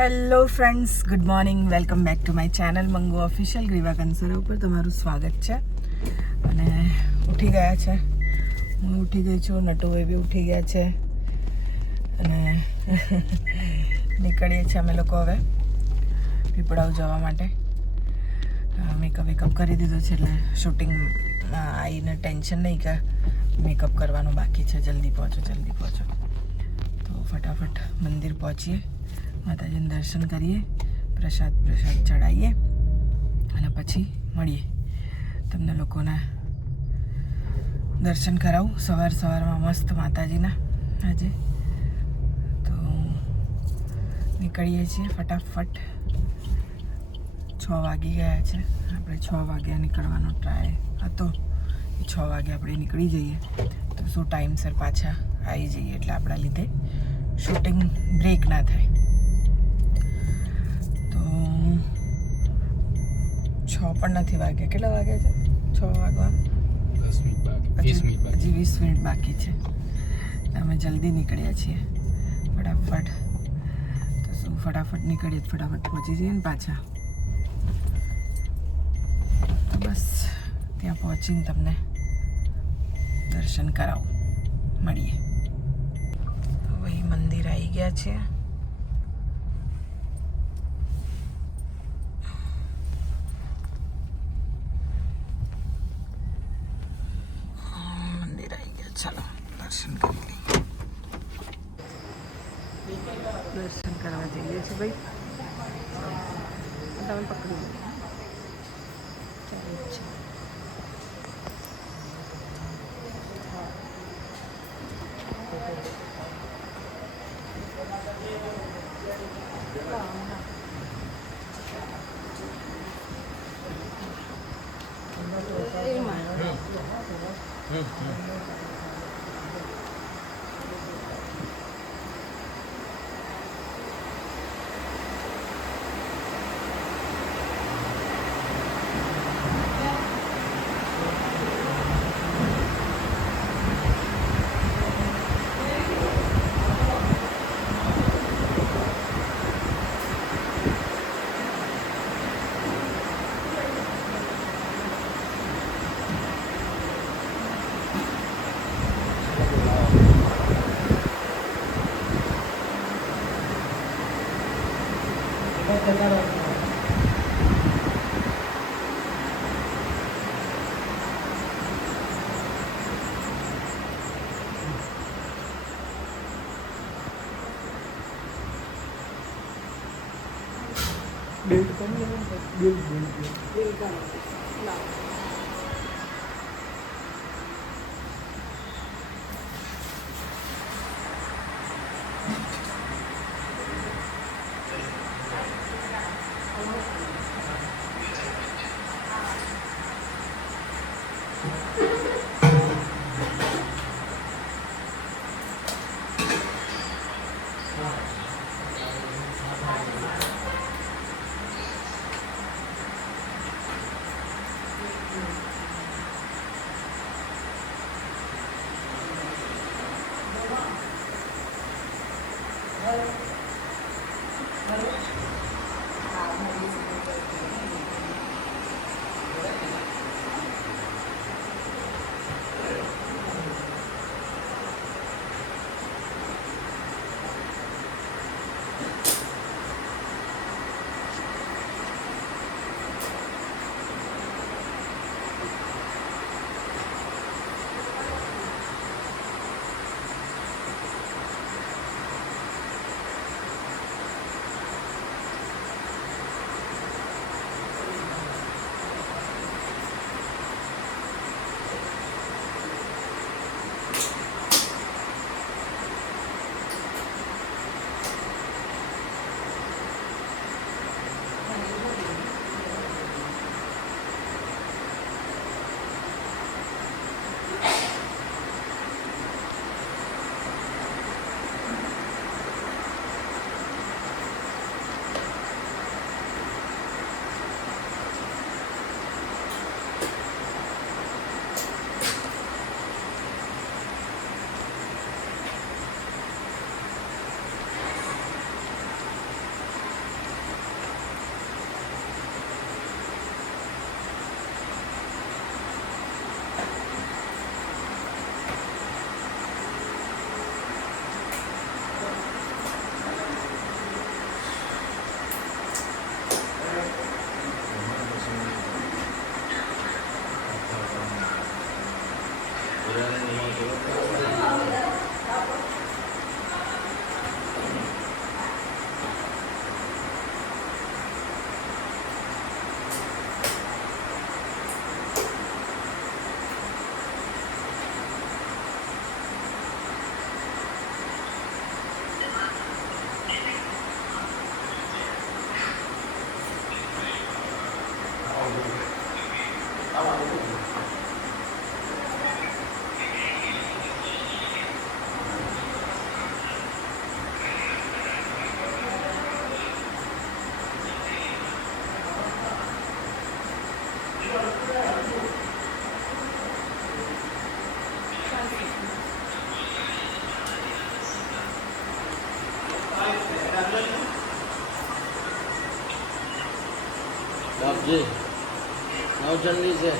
Hello friends, good morning. Welcome back to my channel Mangu official. Griva Kansara ઉપર તમારું સ્વાગત છે. અને ઉઠી ગયા છે, હું ઉઠી ગઈ છું, નટુભાઈ બી ઉઠી ગયા છે અને નીકળીએ છીએ અમે લોકો હવે પીપળાવ જવા માટે. મેકઅપ કરી દીધો છે એટલે શૂટિંગ આવીને ટેન્શન નહીં કે મેકઅપ કરવાનું બાકી છે. જલ્દી પહોંચો. તો ફટાફટ મંદિર પહોંચીએ, માતાજીને દર્શન કરીએ, પ્રસાદ ચડાવીએ અને પછી મળીએ. તમને લોકોને દર્શન કરાવું સવારમાં મસ્ત માતાજીના. આજે તો નીકળીએ છીએ ફટાફટ. 6 વાગી ગયા છે. આપણે 6 વાગ્યા નીકળવાનો ટ્રાય હતો. 6 વાગે આપણે નીકળી જઈએ તો શું ટાઈમસર પાછા આવી જઈએ, એટલે આપણા લીધે શૂટિંગ બ્રેક ના થાય. તો 6 પણ નથી વાગ્યા. કેટલા વાગ્યા છે? 6 વાગવા 20 મિનિટ બાકી છે. અમે જલ્દી નીકળ્યા છીએ ફટાફટ. તો શું ફટાફટ નીકળીએ, ફટાફટ પહોંચી જઈએ ને પાછા. તો બસ ત્યાં પહોંચીને તમને દર્શન કરાવું. મળીએ. તો વહી મંદિર આવી ગયા છે. ચાલો દર્શન કરી લઈએ. દર્શન કરવા જઈએ છીએ ભાઈ. તમે પકડી લો. ચાલો છે. બિલ્ડ કરી બિલ્ડ કરો. બાપજી નવચંડી છે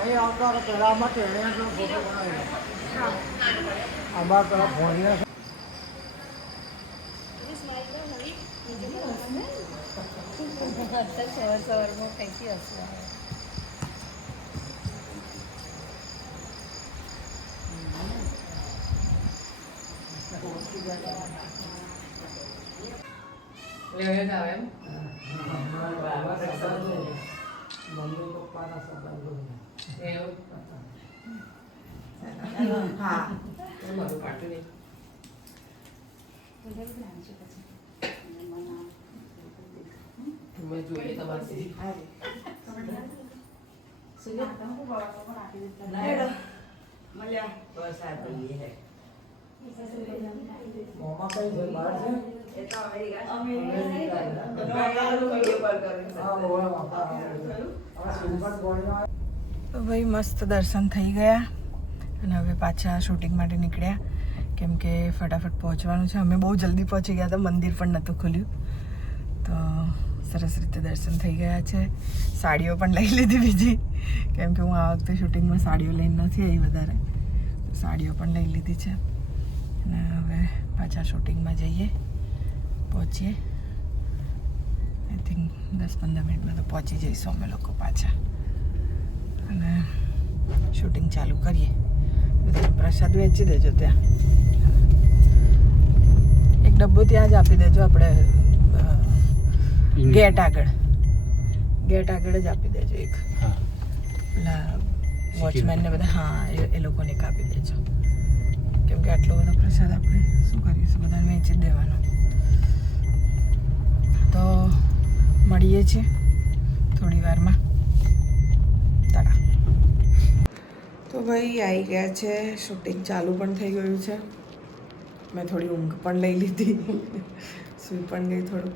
અહીં આવતા પહેલા માટે એને ફોટો બનાવી આમાં પેલા ભોળિયા સવારમાં ફેંકી હશે મમ્મી પપ્પાના સંબંધો હા મોમાં કઈ છે બહાર છે તો ભાઈ મસ્ત દર્શન થઈ ગયા અને હવે પાછા શૂટિંગ માટે નીકળ્યા કેમ કે ફટાફટ પહોંચવાનું છે અમે બહુ જલ્દી પહોંચી ગયા હતા મંદિર પણ નહોતું ખુલ્યું તો સરસ રીતે દર્શન થઈ ગયા છે સાડીઓ પણ લઈ લીધી બીજી કેમ કે હું આ વખતે શૂટિંગમાં સાડીઓ લઈને નથી આવી વધારે સાડીઓ પણ લઈ લીધી છે અને હવે પાછા શૂટિંગમાં જઈએ પહોંચીએ આઈ થિંક 10-15 મિનિટમાં તો પહોંચી જઈશું અમે લોકો પાછા અને શૂટિંગ ચાલુ કરીએ બધાને પ્રસાદ વેચી દેજો ત્યાં એક ડબ્બો ત્યાં જ આપી દેજો આપણે ગેટ આગળ જ આપી દેજો એક પેલા વોચમેન ને બધા હા એ લોકોને એક આપી દેજો કેમ કે આટલો બધો પ્રસાદ આપણે શું કરીશું બધાને વેચી જ દેવાનો તો મળીએ છીએ થોડી વારમાં તારા તો ભાઈ આવી ગયા છે શૂટિંગ ચાલુ પણ થઈ ગયું છે મેં થોડી ઊંઘ પણ લઈ લીધી સૂઈ પણ ગઈ થોડું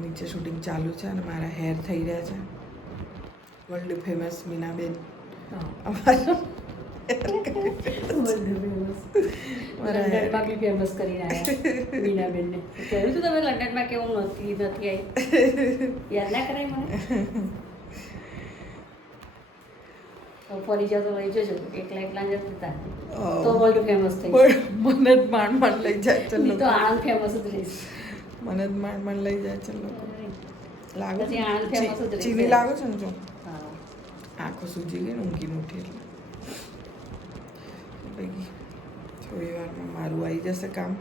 નીચે શૂટિંગ ચાલુ છે અને મારા હેર થઈ રહ્યા છે વર્લ્ડ ફેમસ મીનાબેન ફેમસ કરીને આવ્યા મીનાબેનને કહ્યું હતું તમે લંડનમાં કેવું નથી આવી યાદ ના કરાય મને ફરી જાવ તો લઈ જજો એકલા જતા તો વર્લ્ડ ફેમસ થઈ મને જ માંડ લઈ જાય છે તો આણંદ ફેમસ જ રહીશ મને જ માંડ લઈ જાય છે લોકો લાગે પછી આણંદ ફેમસ જ રહીશ ચીની લાગો છે ને જો હા આંખો સૂજી ગઈ ને ઊંઘીને ઉઠી એટલે ભાઈ થોડી વારમાં મારું આવી જશે કામ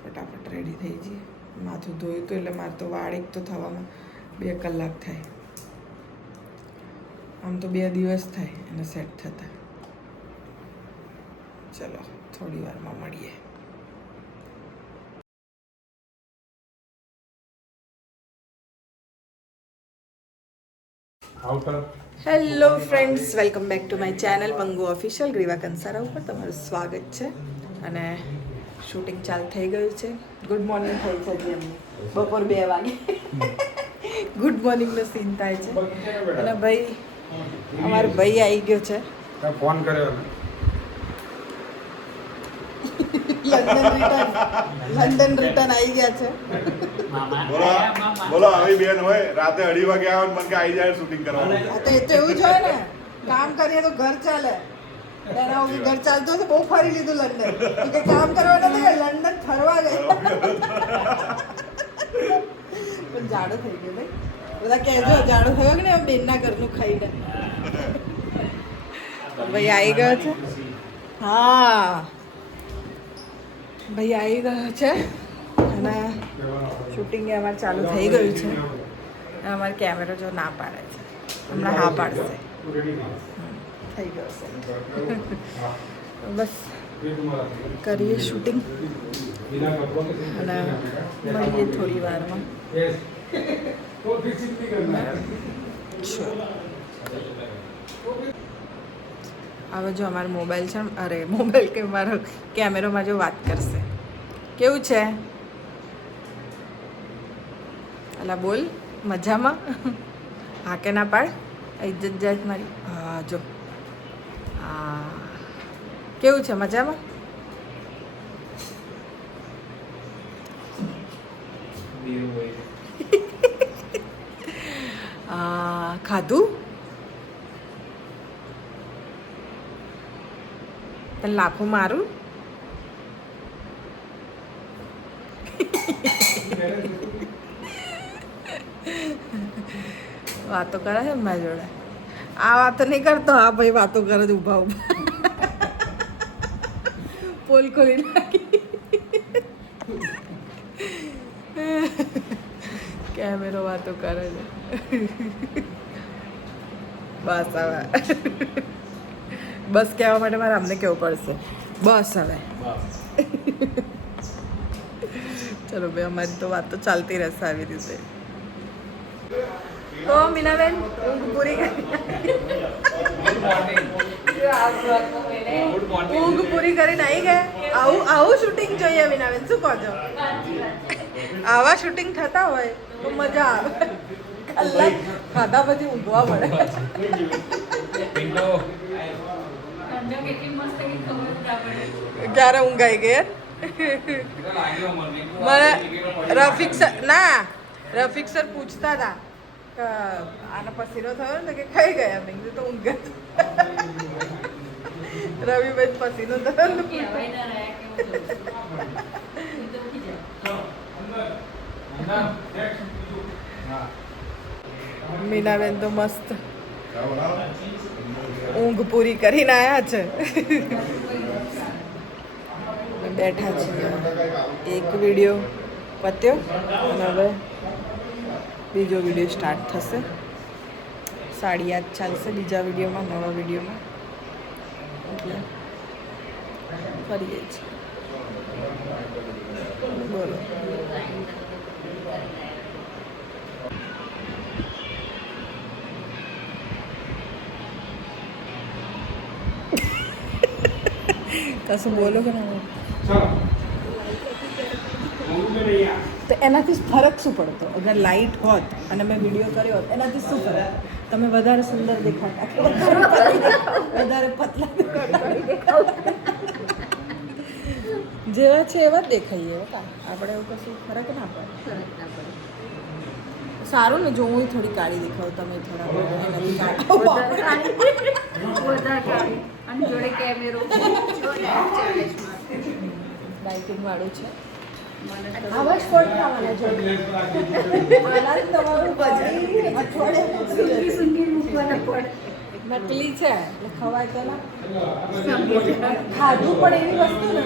ફટાફટ રેડી થઈ જઈએ માથું ધોયું તો એટલે મારે તો વાળ એક તો થવામાં 2 કલાક થાય આમ તો 2 દિવસ થાય એને સેટ થતા ચલો થોડી વારમાં મળીએ hello friends welcome back to my channel Bangu official Griva Kansara ઉપર તમારું સ્વાગત છે અને શૂટિંગ ચાલુ થઈ ગયું છે ગુડ મોર્નિંગ થઈ છે હજી એમની બપોર 2 વાગે ગુડ મોર્નિંગનો સીન થાય છે અને ભાઈ અમારો ભાઈ આવી ગયો છે ફોન કર્યો લંડન રિટર્ન આવી ગયા છે. બોલો આવી બેન હોય રાતે 2:30 વાગે આવે ને મને કે આવી જાય શૂટિંગ કરવાનું. હા તો એ તો એવું જ હોય ને, કામ કરીએ તો ઘર ચાલે. એના વગર ઘર ચાલતું હશે. બહુ ફરી લીધું લંડન. કે કામ કરવા નથી ગયા, લંડન ફરવા ગયા. પણ જાડો થઈ ગયો ભાઈ. બધા કહેજો જાડો થયો કે ને બેનના ઘરનું ખાઈને. ભાઈ આવી ગયો છે. હા ભાઈ આવી ગયો છે અને શૂટિંગ અમારે ચાલુ થઈ ગયું છે. અમારે કેમેરો જો ના પાડે છે, હમણાં હા પાડશે. થઈ ગયો છે. બસ કરીએ શૂટિંગ અને મળીએ થોડી વારમાં. હવે જો અમારો મોબાઈલ છે, અરે મોબાઈલ કે મારો કેમેરામાં જો વાત કરશે. કેવું છે અલા બોલ, મજામાં? હા કે ના પાડ, ઇજ્જત જાય મારી. હા જો હા કેવું છે, મજામાં? ખાધું તને લાખો મારું. વાતો કરે છે મારી જોડે. આ વાતો નહીં કરતો. હા ભાઈ વાતો કરે છે ઊભા ઊભા. પોલ ખોલી નાખી. કેમેરો વાતો કરે છે. બસ હવે બસ કહેવા માટે મારે અમને કેવું પડશે. બસ હવે ચલો ભાઈ, અમારી તો વાતો ચાલતી રહેશે આવી રીતે. તો મીનાબેન ઊંઘ પૂરી ઊંઘ પૂરી કરીને આવી ગયા. આવું શૂટિંગ જોઈએ મીનાબેન, શું કહો છો? આવા શૂટિંગ થતા હોય તો મજા આવે. કલાક ખાધા પછી ઊંઘવા મળે. ક્યારે ઊંઘ આવી ગઈ? મને રફીક સર પૂછતા હતા કે આનો પસીનો થયો ને કે ખાઈ ગયા. મેં કીધું તો ઊંઘ. રવિભાઈ પસીનો થયો ને. મીનાબેન તો મસ્ત ઊંઘ પૂરી કરીને આવ્યા છે. બેઠા છીએ. એક વિડીયો પત્યો અને હવે બીજો વિડીયો સ્ટાર્ટ થશે. સાડી યાદ ચાલશે બીજા વિડીયોમાં, નવા વિડીયોમાં. એટલે ફરીએ છીએ. બોલો. કશું બોલો કે ના? તો એનાથી ફરક શું પડતો? અગર લાઇટ હોત અને મેં વિડીયો કર્યો હોત એનાથી શું ફરક? તમે વધારે સુંદર દેખાતા, વધારે પતલા દેખાવ. જેવા છે એવા જ દેખાઈએ. આપણે એવું કશું ફરક ના પડે. સારું ને જો હું થોડી કાળી દેખાવું, તમે થોડા લાઇટિંગ વાળું છે. આવા જ ફોટ ખાવાના જો. નકલી છે એટલે ખવાય તો ના. ખાધું પણ એવી વસ્તુ ને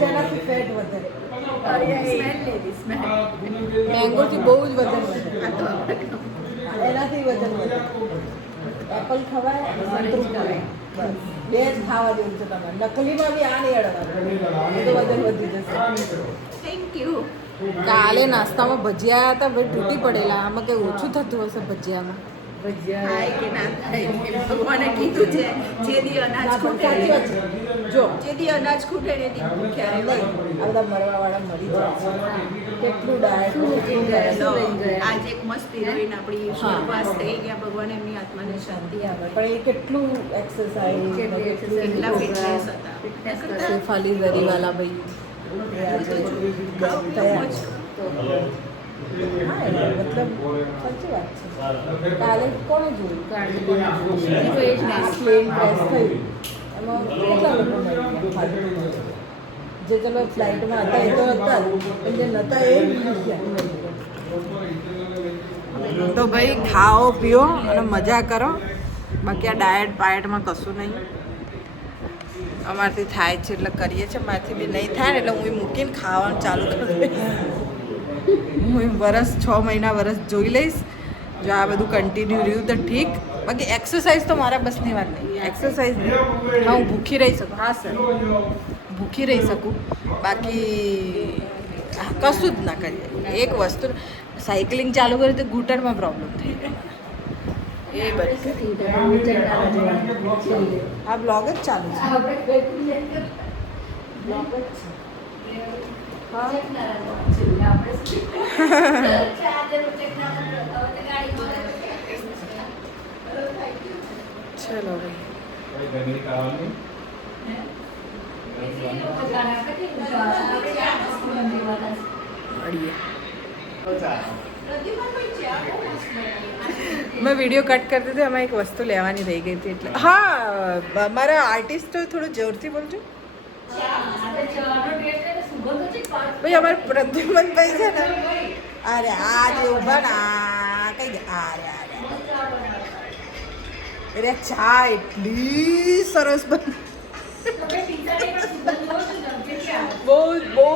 જેનાથી ફેટ વધે. મેંગોથી બહુ જ વજન વધે. એનાથી વજન વધે. એપલ ખવાય, સંતરું ખવાય, બસ બે જ ખાવા જેવું છે. તમારે નકલીમાં બી આ નહીં અડવાનું, એ તો વજન વધી જશે. Thank you. કાલે નાસ્તામાં ભજીયા હતા ભાઈ, તૂટી પડેલા. આમાં કંઈ ઓછું થતું હશે ભજીયામાં? ખાય કે ના ખાય ભગવાને કીધું છે, જે દી અનાજ ખૂટે જો જે દી અનાજ ખૂટે ને દી ભૂખ્યા રહેવાય. આ બધા મરવાવાળા મરી જાય છે. કેટલું ડાયટ આજે એક મસ્ત હિરોઈન આપણી સ્વર્ગવાસ થઈ ગયા, ભગવાન એમની આત્માને શાંતિ આપે. પણ એ કેટલું એક્સરસાઇઝ કેટલા ફિટનેસ હતા. શેફાલી વેરીવાલા ભાઈ એ આજે ગયા તો હા યાર મતલબ સાચી વાત છે કાલે કોને જોયું કાલે પ્લેન ક્રેશ થયું એમાં કેટલા લોકો મરી ગયા જે ચલો ફ્લાઇટમાં હતા એ તો હતા જ, પણ જે નહોતા એ મરી ગયા. તો ભાઈ ખાઓ પીઓ અને મજા કરો, બાકી આ ડાયટ પાયટમાં કશું નહીં. અમારથી થાય છે એટલે કરીએ છીએ, મારાથી બી નહીં થાય ને એટલે હું મૂકીને ખાવાનું ચાલુ કરી દઈશ. હું વરસ 6 મહિના વરસ જોઈ લઈશ, જો આ બધું કન્ટિન્યુ રહ્યું તો ઠીક, બાકી એક્સરસાઇઝ તો મારા બસની વાત નહીં. એક્સરસાઇઝ હા હું ભૂખી રહી શકું, હા સર ભૂખી રહી શકું, બાકી કશું જ ના કરીએ. એક વસ્તુ સાયકલિંગ ચાલુ કરી તો ઘૂંટણમાં પ્રોબ્લેમ થઈ ગયો એ બધી. આ બ્લોગ જ ચાલુ છે, બ્લોગ જ છે. હા ચલો ભાઈ મેં વિડીયો કટ કરતી હતી, એમાં એક વસ્તુ લેવાની રહી ગઈ હતી એટલે. હા મારા આર્ટિસ્ટ થોડું જોરથી બોલજો ભાઈ. અમારે પ્રદ્યુમનભાઈ છે ને, અરે આ જે ઉભા ને આ કઈ ગયા, અરે ચા એટલી સરસ બની, બહુ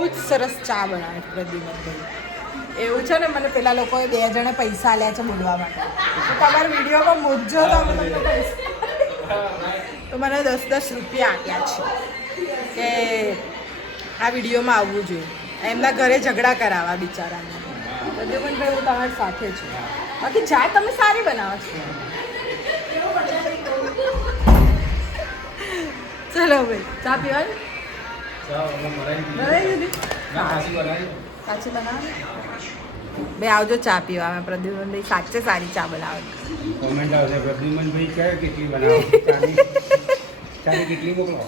જ સરસ ચા બનાવે પ્રદ્યુમનભાઈ. એવું છે ને, મને પેલા લોકોએ 2 જણે પૈસા આલ્યા છે બોલવા માટે, તો તમારા વિડીયોમાં મૂકજો તો અમે તમને પૈસા, તો મને 10-10 રૂપિયા આપ્યા છે કે આ વિડીયોમાં આવવું જોઈએ, એમના ઘરે ઝઘડા કરાવવા બિચારાને. પ્રદ્યુમનભાઈ હું તમારી સાથે છું, બાકી ચા તમે સારી બનાવો છો. ચલો ભાઈ ચા પીવાની બનાવી દીધી, પાછી બનાવે બે આવજો ચા પીવા. અમે પ્રદ્યુમનભાઈ સાચે સારી ચા બનાવે. કોમેન્ટ આવશે પ્રદ્યુમનભાઈ કયા કેટલી બનાવો, ચાની કેટલી મોકલો.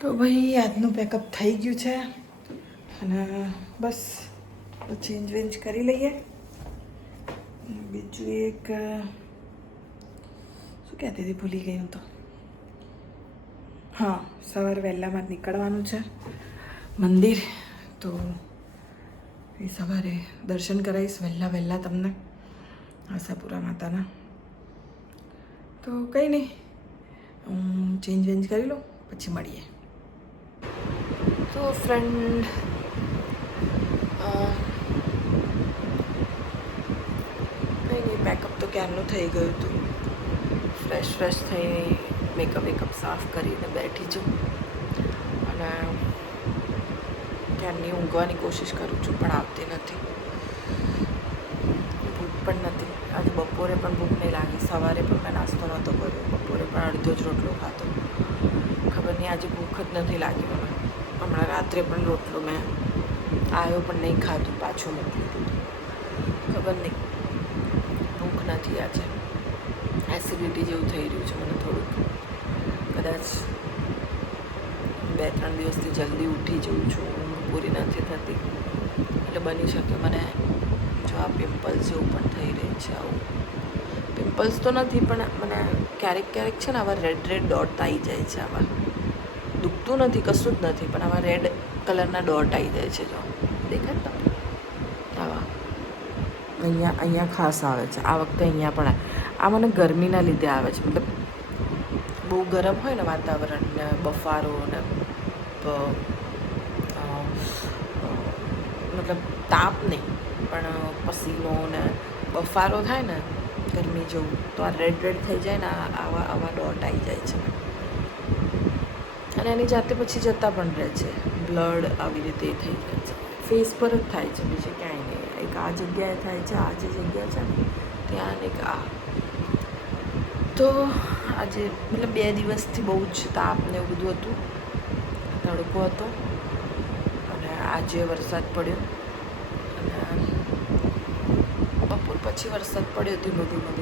તો ભાઈ આજનું પેકઅપ થઈ ગયું છે અને બસ ચેન્જ વેન્જ કરી લઈએ. બીજું એક શું કહેતી હતી ભૂલી ગઈ હું તો. હા સવારે વહેલામાં જ નીકળવાનું છે મંદિર, તો એ સવારે દર્શન કરાવીશ વહેલા તમને આશાપુરા માતાના. તો કંઈ નહીં, હું ચેન્જ વેન્જ કરી લઉં પછી મળીએ. તો ફ્રેન્ડ કંઈ નહીં, પેકઅપ તો ક્યારનું થઈ ગયું હતું. ફ્રેશ થઈને મેકઅપ સાફ કરીને બેઠી છું અને ક્યારની ઊંઘવાની કોશિશ કરું છું પણ આવતી નથી. ભૂખ પણ નથી આજે, બપોરે પણ ભૂખ નહીં લાગી, સવારે પણ મેં નાસ્તો નહોતો કર્યો, બપોરે પણ અડધો જ રોટલો ખાતો. ખબર નહીં આજે ભૂખ જ નથી લાગી મને. હમણાં રાત્રે પણ રોટલો મેં આવ્યો પણ નહીં ખાધું, પાછું મૂકી દીધું. ખબર નહીં ભૂખ નથી આજે, એસિડિટી જેવું થઈ રહ્યું છે મને થોડુંક. કદાચ 2-3 દિવસથી જલ્દી ઉઠી જઉં છું, ઊંઘ પૂરી નથી થતી એટલે બની શકે મને જો આ પિમ્પલ્સ જેવું પણ થઈ રહી છે. આવું પિમ્પલ્સ તો નથી પણ મને ક્યારેક છે ને આવા રેડ ડોટ આવી જાય છે. આવા દુખતું નથી, કશું જ નથી, પણ આવા રેડ કલરના ડોટ આવી જાય છે. જો દેખાય તમને આવા અહીંયા ખાસ આવે છે. આ વખતે અહીંયા પણ આ મને ગરમીના લીધે આવે છે. મતલબ બહુ ગરમ હોય ને વાતાવરણ ને બફારો ને મતલબ તાપ નહીં પણ પસીનો ને બફારો થાય ને ગરમી જેવું, તો આ રેડ થઈ જાય ને આવા ડોટ આવી જાય છે. અને એની જાતે પછી જતા પણ રહે છે, બ્લડ આવી રીતે થઈ જાય છે. ફેસ પર જ થાય છે, બીજે ક્યાંય નહીં. એક આ જગ્યાએ થાય છે, આ જે જગ્યા છે ને ત્યાં એક આ. તો આજે મતલબ 2 દિવસથી બહુ જ તાપ ને એવું બધું હતું, તડકો હતો અને આજે વરસાદ પડ્યો અને બપોર પછી વરસાદ પડ્યો ધીમે ધીમે.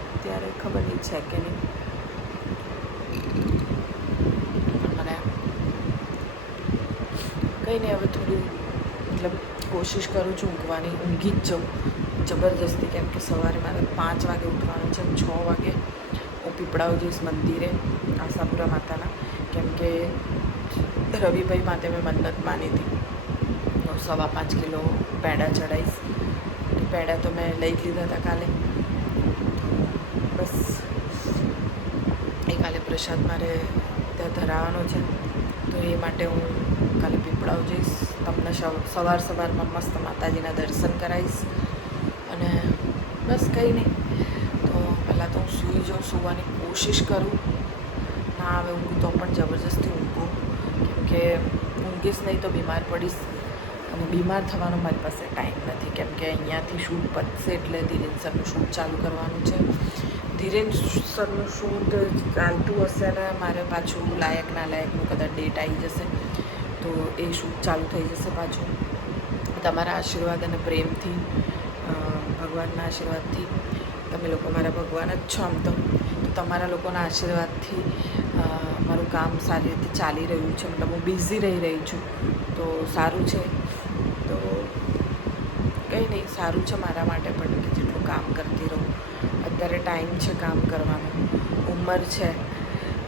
અત્યારે ખબર નહીં છે કે નહીં, મને કંઈ નહીં, હવે થોડી મતલબ કોશિશ કરું છું ઊંઘવાની, ઊંઘી જ જાઉં જબરજસ્તી, કેમ કે સવારે મારે 5 વાગે ઉઠવાનું છે. 6 વાગે હું પીપળાઓ જઈશ મંદિરે આશાપુરા માતાના, કેમ કે રવિભાઈ માટે મેં મન્નત માની હતી. હું 5.5 કિલો પેડા ચડાવીશ. પેડા તો મેં લઈ જ લીધા હતા કાલે. બસ એ કાલે પ્રસાદ મારે ત્યાં ધરાવવાનો છે, તો એ માટે હું કાલે પીપળાઓ જઈશ. તમને સવારમાં મસ્ત માતાજીના દર્શન કરાવીશ. અને બસ કંઈ નહીં, તો પહેલાં તો હું સૂઈ જાઉં, સૂવાની કોશિશ કરું. ના આવે ઊંઘ તો પણ જબરજસ્તી ઊંઘું, કેમ કે ઊંઘીશ નહીં તો બીમાર પડીશ, અને બીમાર થવાનો મારી પાસે ટાઈમ નથી, કેમ કે અહીંયાથી શૂટ પતશે એટલે ધીરેન સરનું શૂટ ચાલુ કરવાનું છે. ધીરેન સરનું શૂટ ચાલતું હશે ને મારે પાછું લાયક ના લાયકનું કદાચ ડેટ આવી જશે, તો એ શૂટ ચાલુ થઈ જશે પાછું. તમારા આશીર્વાદ અને પ્રેમથી, ભગવાનના આશીર્વાદથી, તમે લોકો મારા ભગવાન જ છો આમ તો તમારા લોકોના આશીર્વાદથી મારું કામ સારી રીતે ચાલી રહ્યું છે. મતલબ હું બિઝી રહી છું, તો સારું છે. તો કંઈ નહીં, સારું છે મારા માટે પણ કે જેટલું કામ કરતી રહું. અત્યારે ટાઈમ છે કામ કરવાનો, ઉંમર છે,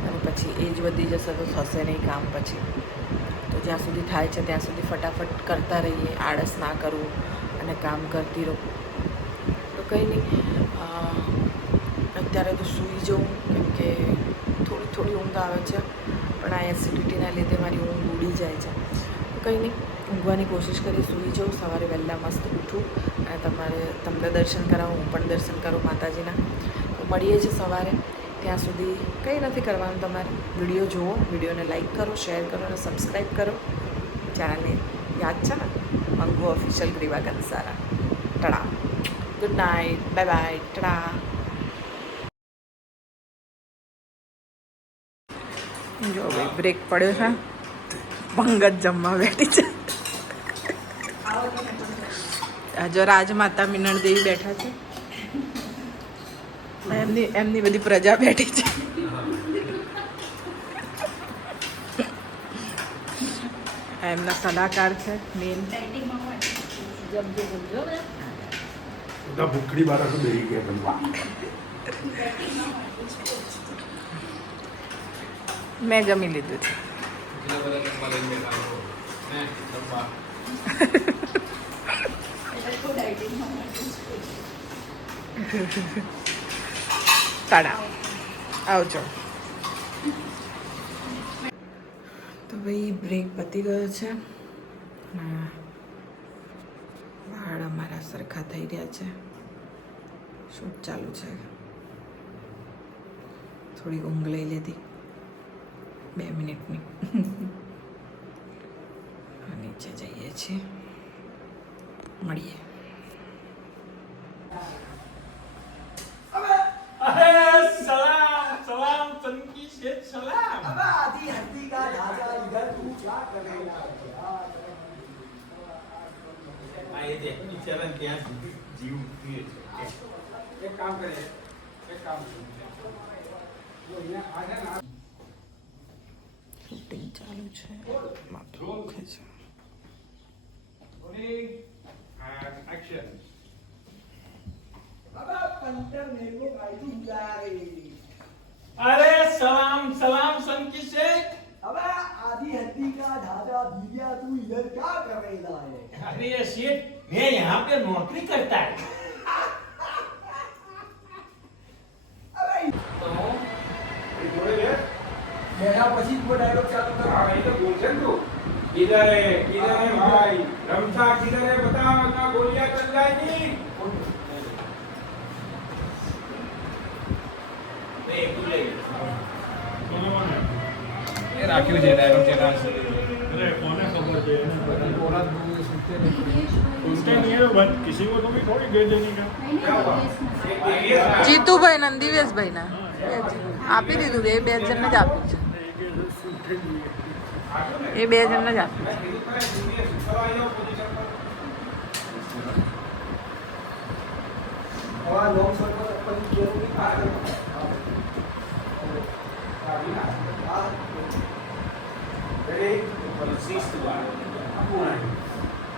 અને પછી એજ વધી જશે તો થશે નહીં કામ પછી. તો જ્યાં સુધી થાય છે ત્યાં સુધી ફટાફટ કરતા રહીએ, આળસ ના કરવું અને કામ કરતી રહું. તો કંઈ નહીં, અત્યારે તો સૂઈ જાઉં, કેમ કે થોડી ઊંઘ આવે છે, પણ આ એસિડિટીના લીધે મારી ઊંઘ ઉડી જાય છે. તો કંઈ નહીં, ઊંઘવાની કોશિશ કરી, સૂઈ જાઉં, સવારે વહેલા મસ્ત ઉઠું અને તમને દર્શન કરાવું, હું પણ દર્શન કરું માતાજીના. તો મળીએ છીએ સવારે. ત્યાં સુધી કંઈ નથી કરવાનું, તમારે વિડીયો જુઓ, વિડીયોને લાઈક કરો, શેર કરો અને સબસ્ક્રાઈબ કરો. ચેનલને યાદ છે ને, મંગુ official Griva Kansara. ટડા, good night, bye bye, ટડા. જો ભાઈ બ્રેક પડ્યો છે, પંગત જમવા બેઠી છે. જો રાજમાતા મિનળ દેવી બેઠા છે, એમની બધી પ્રજા બેઠી છે. એમના સલાહકાર છે મેન. બધા ભૂખડી બાળકો બેસી ગયા બનવા. મેં જમી લીધું છે. તાડા આવજો. તો ભાઈ બ્રેક પતી ગયો છે, વાળ અમારા સરખા થઈ રહ્યા છે, શૂટ ચાલુ છે. થોડી ઊંઘ લઈ લીધી 2 મિનિટની. નીચે જઈએ છીએ, મળીએ. सलाम तनकी शेख सलाम. अब आधी हड्डी का ढांचा इधर तू क्या कर रहा है? ये देख बिचारा ત્યાં જીવ પીએ છે. एक काम करे, एक काम करे. वो यहाँ आ जाना. શૂટિંગ ચાલુ છે, માથું દુખે છે. एक्शन. अब पंटर मेरे को भाई तू जा रही. अरे सलाम सलाम सनकी शेख. अब आधी हड्डी का ढांचा भीलिया तू इधर क्या कर रहा है? अरे ये शेठ मैं यहाँ पे नौकरी करता है. अबे तो मेरा પછી वो डायलॉग चालू कर. हाँ ये तो बोल सकते हो. किधर है भाई रमसा किधर है बताओ ना गोलियां चल जाएगी. एक ले ये राखियो છે ડાયલોગ છે ના अरे कौन है खबर दे औरत दूर सुनते उसका नहीं है बट किसी को तो भी थोड़ी दे देने का. क्या हुआ જીતુભાઈ નંદીવેશભાઈ ના આપી દીધું, એ 2 જણને જ આપ્યું છે, એ 2 જણને જ આપ્યું છે. और लोग सब अपन केरो भी खा रहे हैं. रेडी पुलिस हुआ.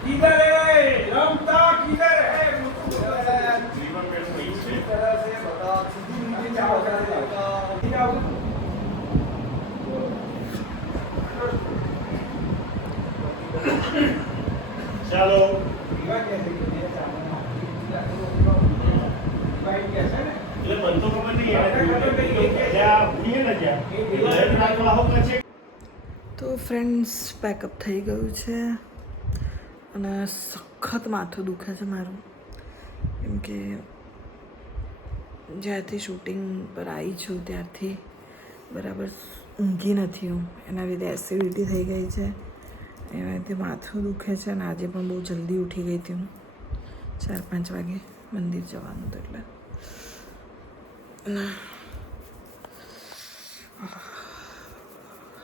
किधर है रमता किधर है मुझको तरह से बताओ सीधी नीचे जाओ जाओ ચાલો દીવા कैसे भाई कैसे ना એટલે મને તો ખબર નહીં યાર જ્યાં ભૂલીએ ને જ્યાં રાખવા હો પછી તો ફ્રેન્ડ્સ પેકઅપ થઈ ગયું છે અને સખત માથું દુખે છે મારું કેમ કે જ્યારથી શૂટિંગ પર આવી છું ત્યારથી બરાબર ઊંઘી નથી હું એના લીધે એસિડિટી થઈ ગઈ છે એના લીધે માથું દુખે છે અને આજે પણ બહુ જલ્દી ઉઠી ગઈ હતી હું 4-5 વાગે મંદિર જવાનું હતું એટલે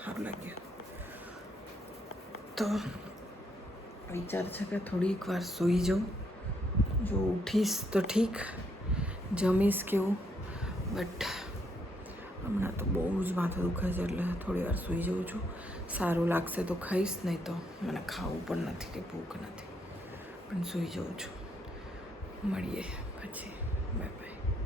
સારું લાગ્યું તો વિચાર છે કે થોડીક વાર સૂઈ જાઉં જો ઉઠીશ તો ઠીક જમીશ કેવું બટ હમણાં તો બહુ જ માથું દુખે છે એટલે થોડી વાર સૂઈ જાઉં છું સારું લાગશે તો ખાઈશ નહીં તો મને ખાવું પણ નથી કે ભૂખ નથી પણ સૂઈ જાઉં છું મળીએ પછી બાય બાય